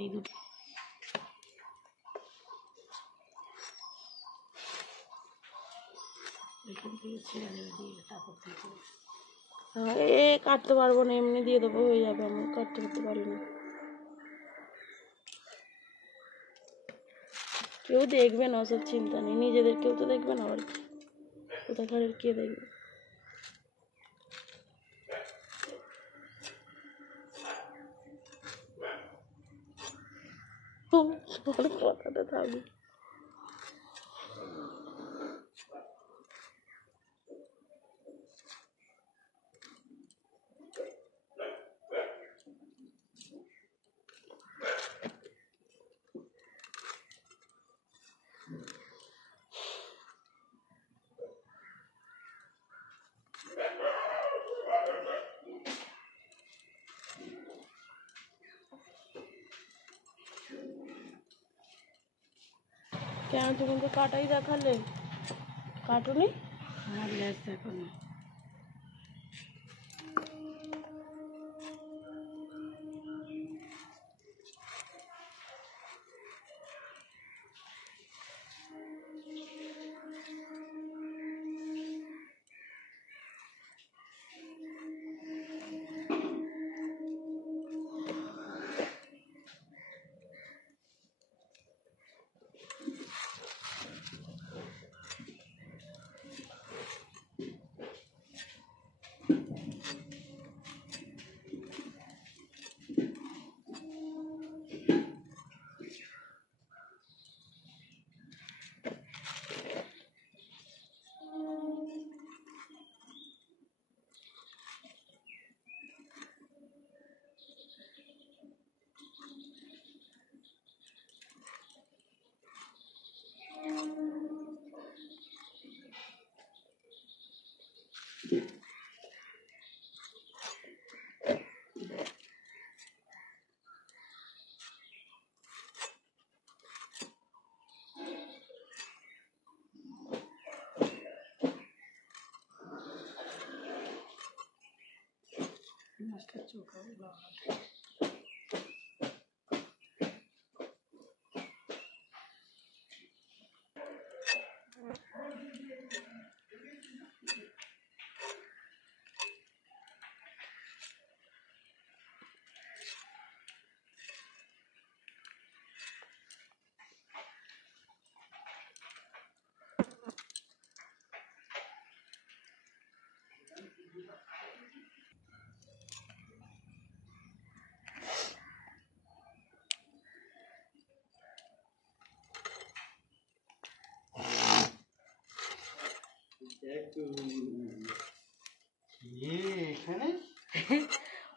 এই দুটো এখান থেকে ছেড়ে দেবে, দিয়ে তারপর থেকে কাটতে পারবো না, এমনি দিয়ে দেবো, হয়ে যাবে। আমি কাটতে করতে পারি না। কেউ দেখবে না, ওসব চিন্তা নেই। নিজেদের কেউ তো দেখবে না, আবার কি কোথাকার কে দেখবে। কথাটা থাকবে। কেন তুমি তো কাটাই দেখালে, কাটুনি? আমার লেজ দেখো না। মাছটা চোখা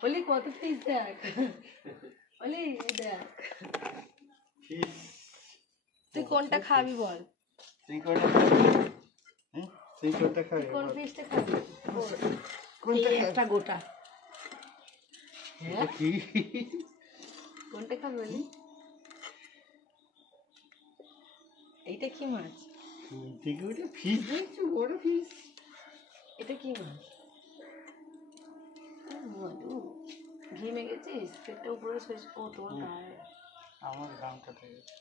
বলি কত পিস দেখ, বলি দেখ তুই কোনটা খাবি বল, তুই কোনটা খাবি, কোন পিসটা খাবি, কোনটা একটা গোটা, হ্যাঁ কোনটা খাবি বলি? এইটা কি মাছ? ফিস দেখছো, বড় ফিস। এটা কি মাছ? মধু ঘেমে গেছিস, পেটটা উপরে শেষ। ও তোর গায়ে আমার গান কাটে গেছে।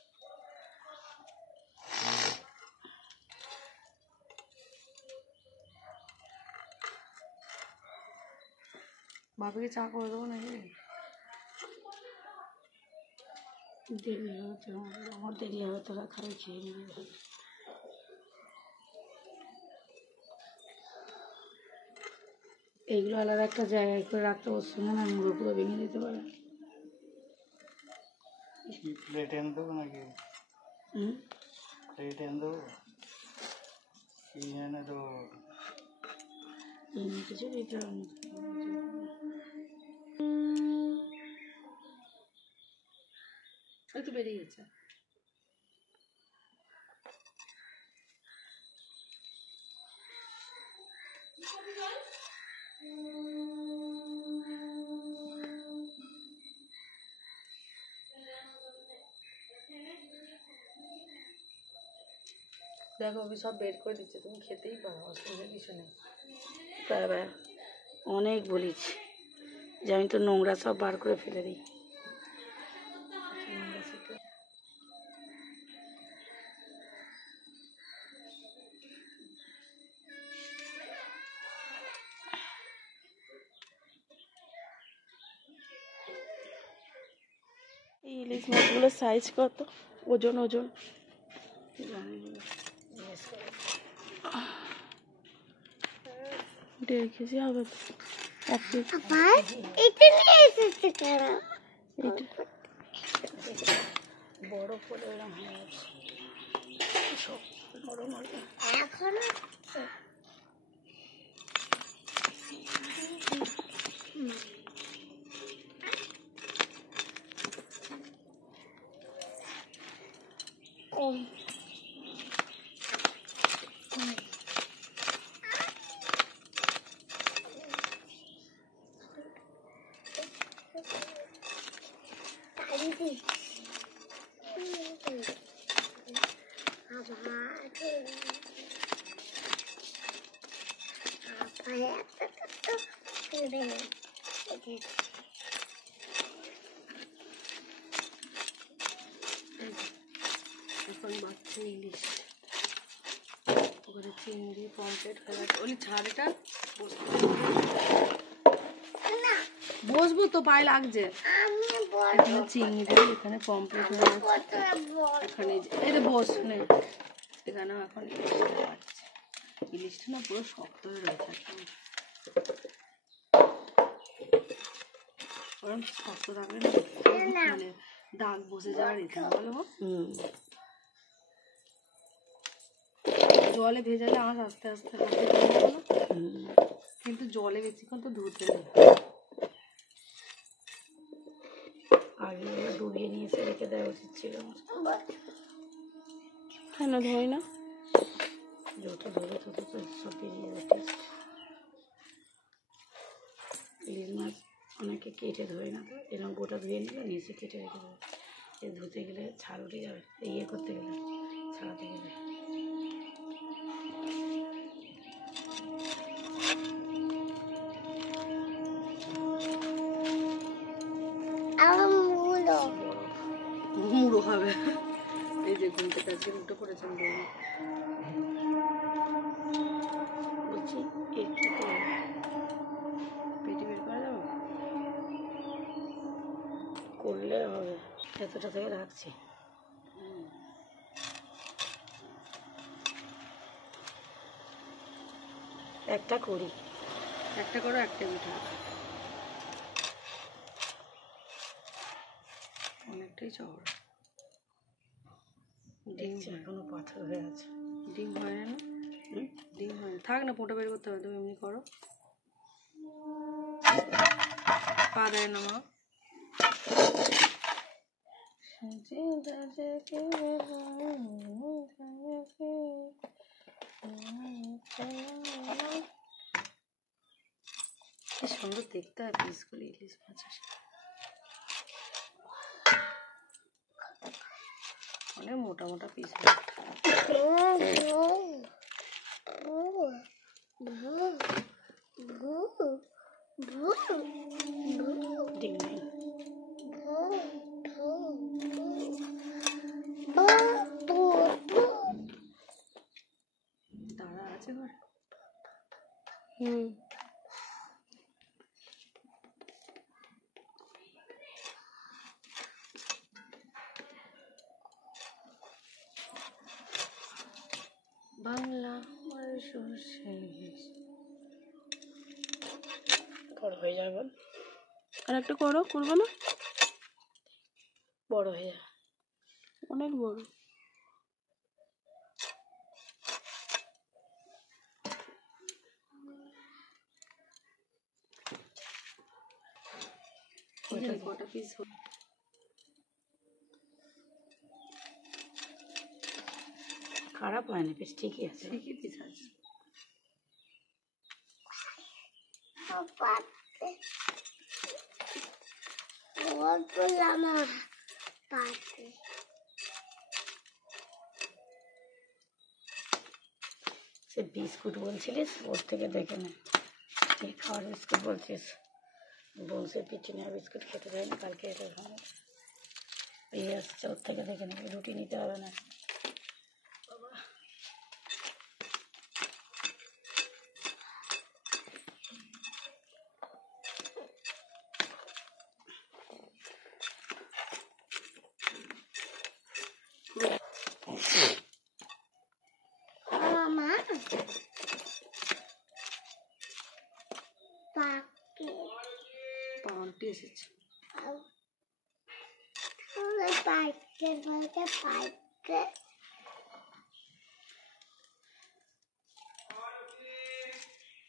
বাবাকে চা করে দেবো নাকি? দেরি হবে তো, আমার দেরি হবে, তোরা খাবে, খেয়ে নেবে। এইগুলো আলাদা একটা জায়গায় করে রাখতে, ওর সঙ্গে না মুড়ো পুরো ভেঙে দিতে পারে। প্লেট এনে দেবো নাকি? প্লেট এনে দেবো, এনে দেবো, কিছু দিতে হবে না। একটু বেরিয়ে গেছে। দেখো আমি সব বের করে দিচ্ছি, তুমি খেতেই পারো, অসুবিধা কিছু নেই। বাবা অনেক বলেছি যে আমি তো নোংরা সব বার করে ফেলে দিই। ইলিশ মাছগুলোর সাইজ কত, ওজন ওজন? দেড় কেজি হবে তো। বড় করে এরকম হয়ে গেছে সব বড় নড়ে এখন। এখন বাচ্চা ইলিশ, ওখানে চিংড়ি পমফ্রেট খাওয়া ওই ছাড়টা বসবো তো, পায়ে লাগছে। এখানে চিংড়ি, এখানে পমফ্রেট হয়ে যাচ্ছে, এখানে এই যে বস নে, এখানেও এখন ইলিশটা পাচ্ছে। ইলিশটা না পুরো শক্ত হয়ে রয়েছে, ওরকম শক্ত থাকলে না মানে দাগ বসে যাওয়ার এটা বলো। জলে ভেজালে আঁশ আস্তে আস্তে হাতে কিন্তু জলে বেশিক্ষণ তো ধুতে নেই, আগে ডুবিয়ে নিয়েছে রেখে দেওয়া উচিত ছিল। কেন ধোয় না? যত ধরে তত তো সব বেরিয়ে যাবে টেস্ট। ইলিশ মাছ অনেকে কেটে ধোয় না, তো এরকম গোটা ধুয়ে নিলে নিচে কেটে রেখে দেবে, এ ধুতে গেলে ছাল উঠে যাবে, ইয়ে করতে গেলে ছাড়াতে গেলে। মুড়ো হবে, এই যে ঘুম থেকে আজকে উঠে পড়েছেন বলছি এর কি পেটি বের করা যাবে? করলে হবে, এতটা থেকে রাখছি। একটা করি, একটা করো, একটা পিঠা অনেকটাই চওড়া। ডিম এখনো পাথর হয়ে আছে, ডিম হয় না, ডিম হয় না, থাক না, পোটা বের করতে হবে, তুমি এমনি করো। পা দেয় না মা, কি সুন্দর দেখতে হয় পিসগুলি ইলিশ মাছের, অনেক মোটা মোটা পিস। তারা আছে ঘরে? বাংলা হয়ে যাবে, আর একটা করো, করবো না? বড় হয়ে যাবে, অনেক বড়। কটা পিস খারাপ হয়নি, বেশ ঠিকই আছে, ঠিকই পিস আছে। সে বিস্কুট বলছিলিস, ওর থেকে দেখে নে, তুই খাওয়ার বিস্কুট বলছিস, বলছে পিটিনিয়া বিস্কুট খেতে চাই না, কালকে এটা এই আসছে, ওর থেকে দেখে নেবে, রুটি নিতে হবে না।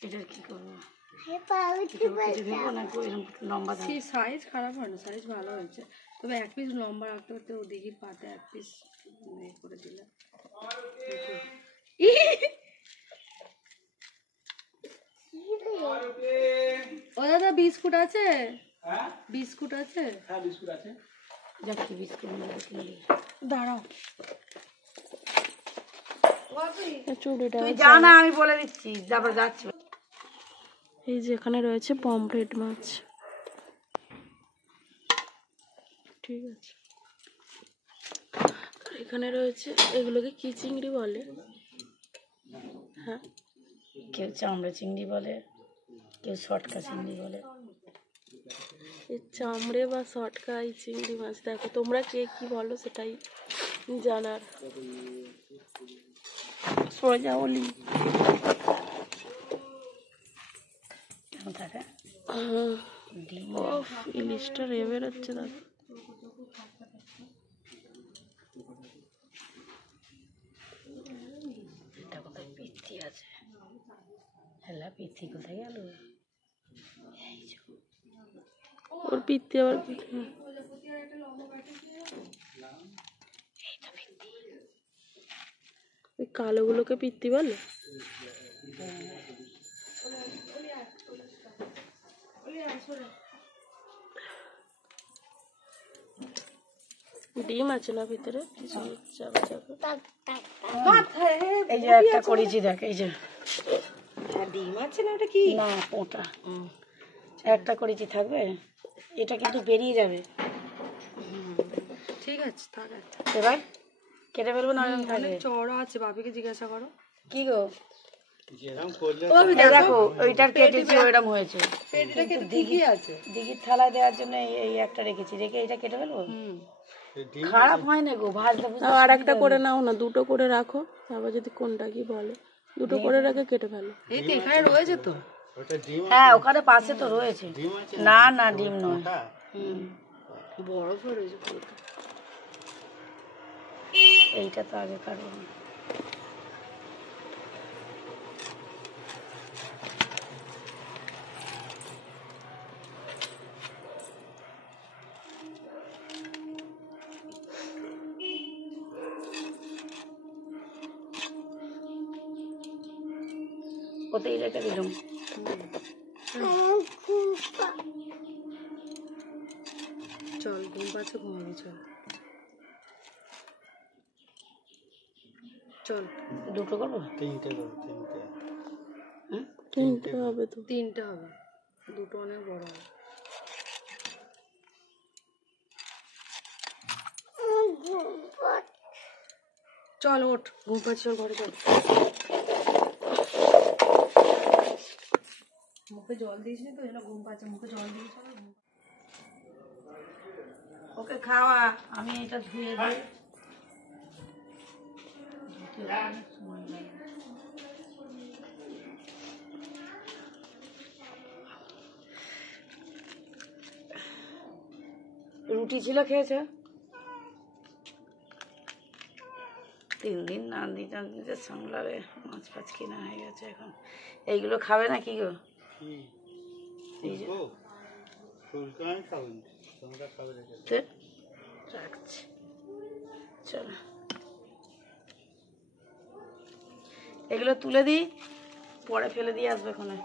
এটার কি করবো? সাইজ খারাপ হয় না, সাইজ ভালো হয়েছে, তবে এক পিস লম্বা রাখতে করতে ও দিঘির পাতে এক পিস করে দিলে। ও দাদা বিস্কুট আছে? বিস্কুট আছে? হ্যাঁ বিস্কুট আছে। যাচ্ছি বিস্কুট দাঁড়াও, তুই যা না, আমি বলে দিচ্ছি, তারপর যাচ্ছি। এই যে এখানে রয়েছে পমফ্রেট মাছ, ঠিক আছে। আর এখানে রয়েছে, এগুলোকে কি চিংড়ি বলে? হ্যাঁ, কেউ চামড়া চিংড়ি বলে, কেউ শটকা চিংড়ি বলে। এই চামড়ে বা শটকা এই চিংড়ি মাছ, দেখো তোমরা কে কি বলো সেটাই জানার। সোজা ওলি কেমন থাকে? ইলিশটা রে বেরোচ্ছে, দেখো। এটা কোথায় পিথি আছে? হেলা পিথি কোথায় গেল? ওর পিত্তি আবার ওই কালোগুলোকে পিত্তি বলে। ডিম আছে না ভিতরে? এই যে একটা করেছি, দেখ এই যে ডিম আছে না, ওটা কি? না ওটা একটা করেছি, থাকবে। এটা কিন্তু বেরিয়ে যাবে। ঠিক আছে, থাক। এবার কেটে ফেলবো না? অনেক চড়া আছে, বাপিকে জিজ্ঞাসা করো। কি গো, দেখো ওইটার কেটেছি, ওইরকম হয়েছে। ঠিকই আছে, দিঘির থালায় দেওয়ার জন্য এই একটা রেখেছি, রেখে এটা কেটে ফেলবো। খারাপ হয় না গো, ভাজতে আর একটা করে নাও না, দুটো করে রাখো, আবার যদি কোনটা কি বলে, দুটো করে রেখে কেটে ফেলো। এই তো এখানে রয়েছে তো। হ্যাঁ ওখানে পাশে তো রয়েছে। না না ডিম নয়, বড় করে রয়েছে পুরোটা। এইটা তো আগে কাটবো না। ওতেই রেখে দিলাম। চল, ঘুম পাচ্ছে, ঘুমাবি, চল চল। দুটো করবো? তিনটে হবে তো, তিনটে হবে, দুটো অনেক বড় হবে। চল ওঠ, ঘুম পাচ্ছে, চল ঘরে চল। মুখে জল দিস নি তো, যেন ঘুম পাচ্ছে, মুখে জল দিয়ে চল। ওকে খাওয়া, আমি এটা ধুয়ে দিই। রুটি ছিল, খেয়েছ? 3 দিন না দিতে দিতে সামলাবে, মাছ ফাছ কিনা হয়ে গেছে এখন। এইগুলো খাবে না কি গো? এই যে রাখছি, চলো এগুলো তুলে দিই, পরে ফেলে দিয়ে আসবে ওখানে।